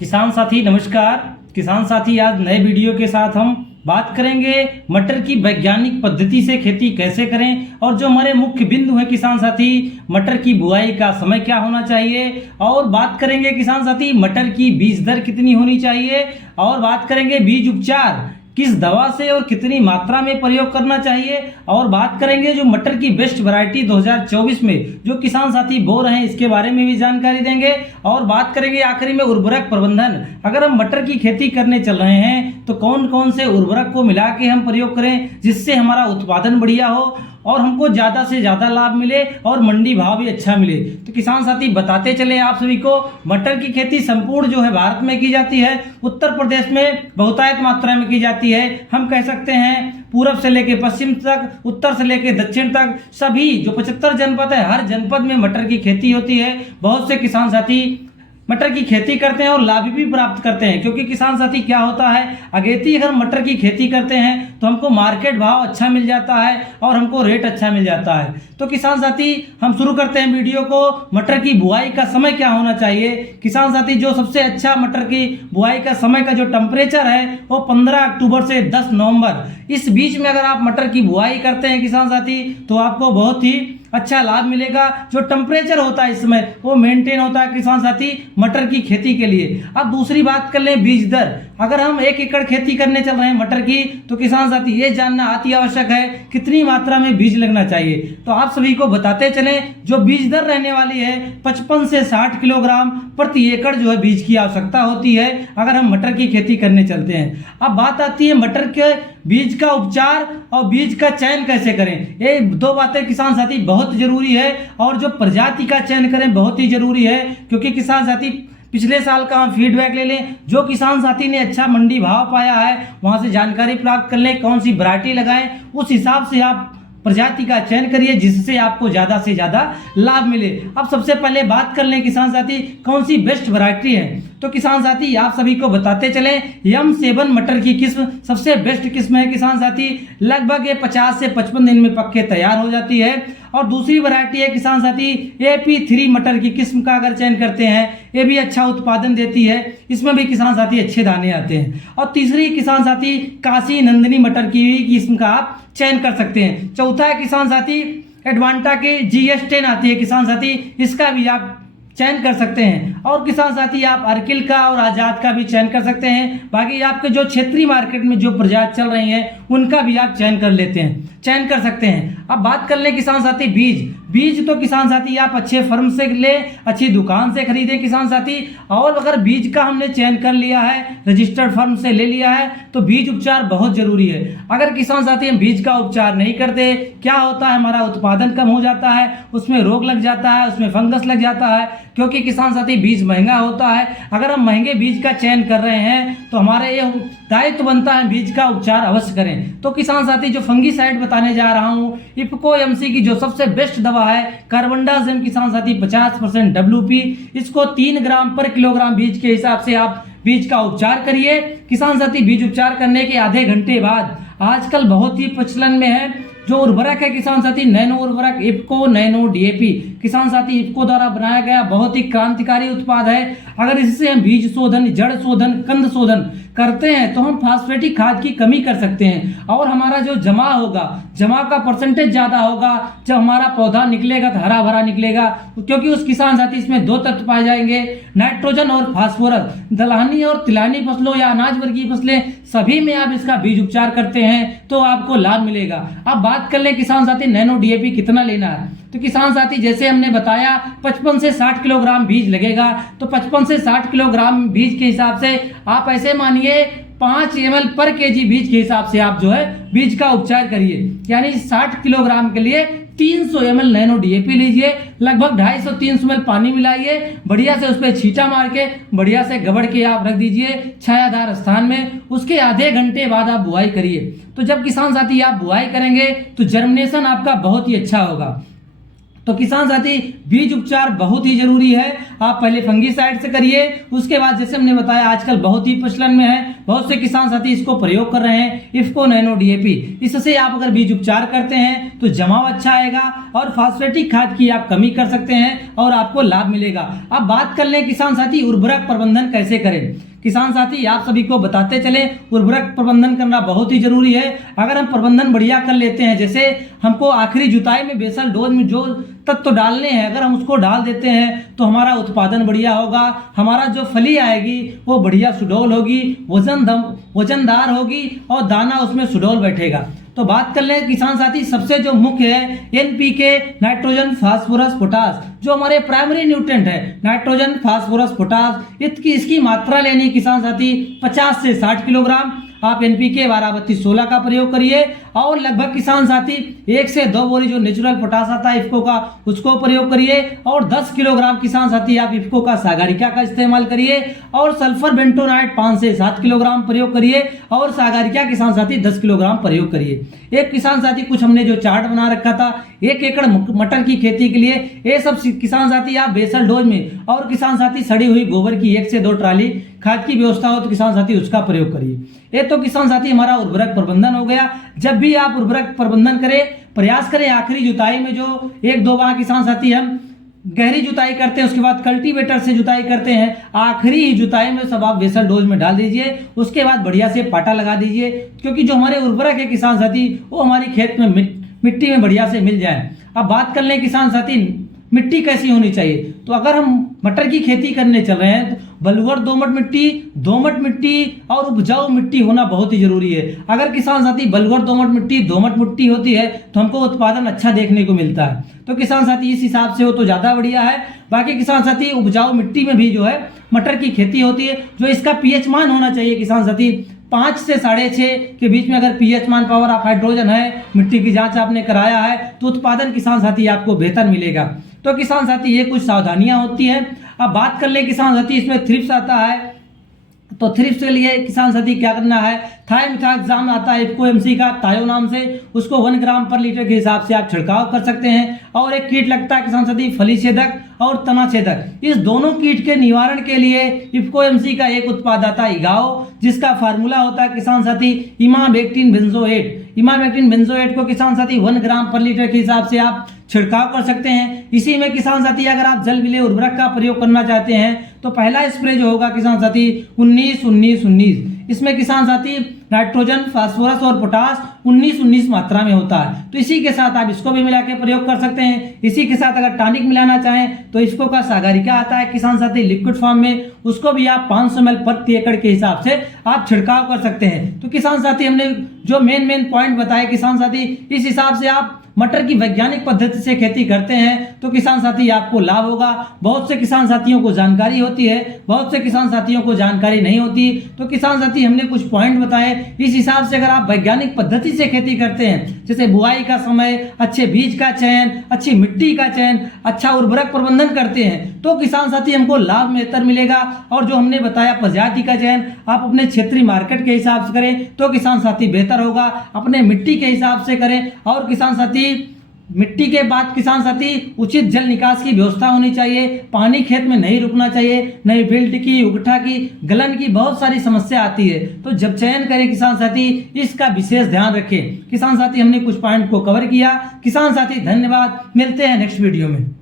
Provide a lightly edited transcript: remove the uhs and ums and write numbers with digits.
किसान साथी नमस्कार। किसान साथी आज नए वीडियो के साथ हम बात करेंगे मटर की वैज्ञानिक पद्धति से खेती कैसे करें और जो हमारे मुख्य बिंदु हैं किसान साथी, मटर की बुआई का समय क्या होना चाहिए, और बात करेंगे किसान साथी मटर की बीज दर कितनी होनी चाहिए, और बात करेंगे बीज उपचार किस दवा से और कितनी मात्रा में प्रयोग करना चाहिए, और बात करेंगे जो मटर की बेस्ट वैरायटी 2024 में जो किसान साथी बो रहे हैं इसके बारे में भी जानकारी देंगे, और बात करेंगे आखिरी में उर्वरक प्रबंधन। अगर हम मटर की खेती करने चल रहे हैं तो कौन कौन से उर्वरक को मिला के हम प्रयोग करें जिससे हमारा उत्पादन बढ़िया हो और हमको ज़्यादा से ज़्यादा लाभ मिले और मंडी भाव भी अच्छा मिले। तो किसान साथी बताते चले आप सभी को, मटर की खेती संपूर्ण जो है भारत में की जाती है, उत्तर प्रदेश में बहुतायत मात्रा में की जाती है। हम कह सकते हैं पूरब से लेकर पश्चिम तक, उत्तर से लेकर दक्षिण तक सभी जो 75 जनपद है, हर जनपद में मटर की खेती होती है। बहुत से किसान साथी मटर की खेती करते हैं और लाभ भी प्राप्त करते हैं, क्योंकि किसान साथी क्या होता है, अगेती अगर मटर की खेती करते हैं तो हमको मार्केट भाव अच्छा मिल जाता है और हमको रेट अच्छा मिल जाता है। तो किसान साथी हम शुरू करते हैं वीडियो को। मटर की बुआई का समय क्या होना चाहिए किसान साथी, जो सबसे अच्छा मटर की बुआई का समय का जो टेम्परेचर है वो 15 अक्टूबर से 10 नवंबर, इस बीच में अगर आप मटर की बुआई करते हैं किसान साथी तो आपको बहुत ही अच्छा लाभ मिलेगा। जो टेम्परेचर होता है इसमें वो मेंटेन होता है किसान साथी मटर की खेती के लिए। अब दूसरी बात कर लें बीज दर। अगर हम 1 एकड़ खेती करने चल रहे हैं मटर की तो किसान साथी ये जानना अति आवश्यक है कितनी मात्रा में बीज लगना चाहिए। तो आप सभी को बताते चलें, जो बीज दर रहने वाली है 55 से 60 किलोग्राम प्रति एकड़ जो है बीज की आवश्यकता होती है अगर हम मटर की खेती करने चलते हैं। अब बात आती है मटर के बीज का उपचार और बीज का चयन कैसे करें। ये दो बातें किसान साथी बहुत जरूरी है, और जो प्रजाति का चयन करें बहुत ही जरूरी है, क्योंकि किसान साथी पिछले साल का हम फीडबैक ले लें, जो किसान साथी ने अच्छा मंडी भाव पाया है वहां से जानकारी प्राप्त कर लें, कौन सी वैरायटी लगाएं, उस हिसाब से आप प्रजाति का चयन करिए जिससे आपको ज्यादा से ज्यादा लाभ मिले। अब सबसे पहले बात कर लें किसान साथी कौन सी बेस्ट वैरायटी है। तो किसान साथी आप सभी को बताते चलें, M7 मटर की किस्म सबसे बेस्ट किस्म है किसान साथी। लगभग ये 50 से 55 दिन में पक के तैयार हो जाती है। और दूसरी वैरायटी है किसान साथी AP3 मटर की किस्म का अगर चयन करते हैं, ये भी अच्छा उत्पादन देती है, इसमें भी किसान साथी अच्छे दाने आते हैं। और तीसरी किसान साथी काशी नंदिनी मटर की किस्म का आप चयन कर सकते हैं। चौथा है किसान साथी एडवांटा की GS10 आती है किसान साथी, इसका भी आप चयन कर सकते हैं। और किसान साथी आप अर्किल का और आजाद का भी चयन कर सकते हैं। बाकी आपके जो क्षेत्रीय मार्केट में जो प्रजाति चल रही हैं उनका भी आप चयन कर सकते हैं। अब बात कर लें किसान साथी बीज तो किसान साथी आप अच्छे फर्म से ले, अच्छी दुकान से खरीदें किसान साथी। और अगर बीज का हमने चयन कर लिया है, रजिस्टर्ड फर्म से ले लिया है, तो बीज उपचार बहुत जरूरी है। अगर किसान साथी हम बीज का उपचार नहीं करते, क्या होता है हमारा उत्पादन कम हो जाता है, उसमें रोग लग जाता है, उसमें फंगस लग जाता है, क्योंकि किसान साथी बीज महंगा होता है। अगर हम महंगे बीज का चयन कर रहे हैं तो हमारे ये दायित्व बनता है बीज का उपचार अवश्य करें। तो किसान साथी जो फंगीसाइड बताने जा रहा हूँ, इफको MC की जो सबसे बेस्ट दवा है कार्बनडाजिम किसान साथी 50% WP, इसको 3 ग्राम पर किलोग्राम बीज के हिसाब से आप बीज का उपचार करिए किसान साथी। बीज उपचार करने के आधे घंटे बाद आजकल बहुत ही प्रचलन में है जो उर्वरक है किसान साथी नैनो उर्वरक इफको नैनो DAP किसान साथी इफको द्वारा बनाया गया बहुत ही क्रांतिकारी उत्पाद है। अगर इससे हम बीज शोधन, जड़ शोधन, कंद शोधन करते हैं तो हम फास्फेटिक खाद की कमी कर सकते हैं और हमारा जो जमा का परसेंटेज ज्यादा होगा। जब हमारा पौधा निकलेगा तो हरा भरा निकलेगा, क्योंकि उस किसान साथी इसमें 2 तत्व पाए जाएंगे, नाइट्रोजन और फास्फोरस। दलहनी और तिलहनी फसलों या अनाज वर्गीय फसलें सभी में आप इसका बीज उपचार करते हैं तो आपको लाभ मिलेगा। अब बात कर ले किसान साथी नैनो DAP कितना लेना है। तो किसान साथी जैसे हमने बताया 55 से 60 किलोग्राम बीज लगेगा, तो 55 से 60 किलोग्राम बीज के हिसाब से आप ऐसे मानिए 5 ml पर kg बीज के हिसाब से आप जो है बीज का उपचार करिए। यानी 60 किलोग्राम के लिए 300 ml नैनो DAP लीजिए, लगभग 250-300 ml पानी मिलाइए, बढ़िया से उस पर छींटा मार के बढ़िया से गबड़ के आप रख दीजिए छायादार स्थान में। उसके आधे घंटे बाद आप बुआई करिए। तो जब किसान साथी आप बुआई करेंगे तो जर्मिनेशन आपका बहुत ही अच्छा होगा। तो किसान साथी बीज उपचार बहुत ही जरूरी है। आप पहले फंगीसाइड से करिए, उसके बाद जैसे हमने बताया आजकल बहुत ही प्रचलन में है, बहुत से किसान साथी इसको प्रयोग कर रहे हैं, इफ्को नैनो डीएपी। इससे आप अगर बीज उपचार करते हैं तो जमाव अच्छा आएगा और फास्फेटिक खाद की आप कमी कर सकते हैं और आपको लाभ मिलेगा। अब बात कर लें किसान साथी उर्वरक प्रबंधन कैसे करें। किसान साथी आप सभी को बताते चले उर्वरक प्रबंधन करना बहुत ही जरूरी है। अगर हम प्रबंधन बढ़िया कर लेते हैं, जैसे हमको आखिरी जुताई में बेसल डोज में जो तत्व डालने हैं अगर हम उसको डाल देते हैं तो हमारा उत्पादन बढ़िया होगा, हमारा जो फली आएगी वो बढ़िया सुडौल होगी, वजनदार होगी और दाना उसमें सुडौल बैठेगा। तो बात कर ले किसान साथी सबसे जो मुख्य है एनपीके, नाइट्रोजन फास्फोरस पोटास, जो हमारे प्राइमरी न्यूट्रिएंट है नाइट्रोजन फास्फोरस पोटास, इसकी मात्रा लेनी किसान साथी 50 से 60 किलोग्राम। आप एनपीके 12-32-16 का प्रयोग करिए और लगभग किसान साथी 1 से 2 बोरी जो नेचुरल पोटास आता है इफ्को का उसको प्रयोग करिए और 10 किलोग्राम किसान साथी आप इफ्को का सागरिका का इस्तेमाल करिए और सल्फर बेंटोनाइट 5 से 7 किलोग्राम प्रयोग करिए और सागरिका किसान साथी 10 किलोग्राम प्रयोग करिए। एक किसान साथी कुछ हमने जो चार्ट बना रखा था 1 एकड़ मटर की खेती के लिए, ये सब किसान साथी आप बेसल डोज में और किसान साथी सड़ी हुई गोबर की 1 से 2 ट्राली खाद की व्यवस्था हो तो किसान साथी उसका प्रयोग करिए। ये तो किसान साथी हमारा उर्वरक प्रबंधन हो गया। जब भी आप उर्वरक प्रबंधन करें प्रयास करें आखिरी जुताई में जो 1-2 बार किसान साथी हम गहरी जुताई करते हैं उसके बाद कल्टीवेटर से जुताई करते हैं, आखिरी जुताई में सब आप बेसल डोज में डाल दीजिए, उसके बाद बढ़िया से पाटा लगा दीजिए क्योंकि जो हमारे उर्वरक है किसान साथी वो हमारी खेत में मिट्टी में बढ़िया से मिल जाए। अब बात कर लें किसान साथी मिट्टी कैसी होनी चाहिए, तो अगर हम मटर की खेती करने चल रहे हैं तो बलुअर दोमट मिट्टी और उपजाऊ मिट्टी होना बहुत ही जरूरी है। अगर किसान साथी बलुअर दोमट मिट्टी होती है तो हमको उत्पादन अच्छा देखने को मिलता है, तो किसान साथी इस हिसाब से हो तो ज़्यादा बढ़िया है। बाकी किसान साथी उपजाऊ मिट्टी में भी जो है मटर की खेती होती है, जो इसका पीएच मान होना चाहिए किसान साथी 5 से 6.5 के बीच में। अगर पीएच मान पावर ऑफ हाइड्रोजन है, मिट्टी की जांच आपने कराया है तो उत्पादन किसान साथी आपको बेहतर मिलेगा। तो किसान साथी ये कुछ सावधानियां होती हैं। अब बात कर ले किसान साथी इसमें थ्रिप्स आता है, तो थ्रिप्स के लिए किसान साथी क्या करना है, थाइमिथाक्साम आता है इफ्को एमसी का तायो नाम से, उसको 1 ग्राम पर लीटर के हिसाब से आप छिड़काव कर सकते हैं। और एक कीट लगता है किसान साथी फली छेदक और तना छेदक, इस दोनों कीट के निवारण के लिए इफ्को एमसी का एक उत्पाद आता है इगाओ, जिसका फार्मूला होता है किसान साथी इमामेक्टिन बेंजोएट को किसान साथी 1 ग्राम पर लीटर के हिसाब से आप छिड़काव कर सकते हैं। इसी में किसान साथी अगर आप जल विलेय उर्वरक का प्रयोग करना चाहते हैं तो पहला स्प्रे जो होगा किसान साथी 19-19-19, इसमें किसान साथी नाइट्रोजन फास्फोरस और पोटास 19-19 मात्रा में होता है, तो इसी के साथ आप इसको भी मिला के प्रयोग कर सकते हैं। इसी के साथ अगर टॉनिक मिलाना चाहें तो इसको का सागरिका आता है किसान साथी लिक्विड फॉर्म में, उसको भी आप 500 ml प्रति एकड़ के हिसाब से आप छिड़काव कर सकते हैं। तो किसान साथी हमने जो मेन पॉइंट बताए किसान साथी, इस हिसाब से आप मटर की वैज्ञानिक पद्धति से खेती करते हैं तो किसान साथी आपको लाभ होगा। बहुत से किसान साथियों को जानकारी होती है, बहुत से किसान साथियों को जानकारी नहीं होती, तो किसान साथी हमने कुछ पॉइंट बताए, इस हिसाब से अगर आप वैज्ञानिक पद्धति से खेती करते हैं, जैसे बुआई का समय, अच्छे बीज का चयन, अच्छी मिट्टी का चयन, अच्छा उर्वरक प्रबंधन करते हैं तो किसान साथी हमको लाभ बेहतर मिलेगा। और जो हमने बताया प्रजाति का चयन आप अपने क्षेत्रीय मार्केट के हिसाब से करें तो किसान साथी बेहतर होगा, अपने मिट्टी के हिसाब से करें। और किसान साथी मिट्टी के बाद किसान साथी उचित जल निकास की व्यवस्था होनी चाहिए, पानी खेत में नहीं रुकना चाहिए, नहीं बिल्ट की, उगठा की, गलन की बहुत सारी समस्या आती है, तो जब चयन करें किसान साथी इसका विशेष ध्यान रखें। किसान साथी हमने कुछ पॉइंट को कवर किया। किसान साथी धन्यवाद, मिलते हैं नेक्स्ट वीडियो में।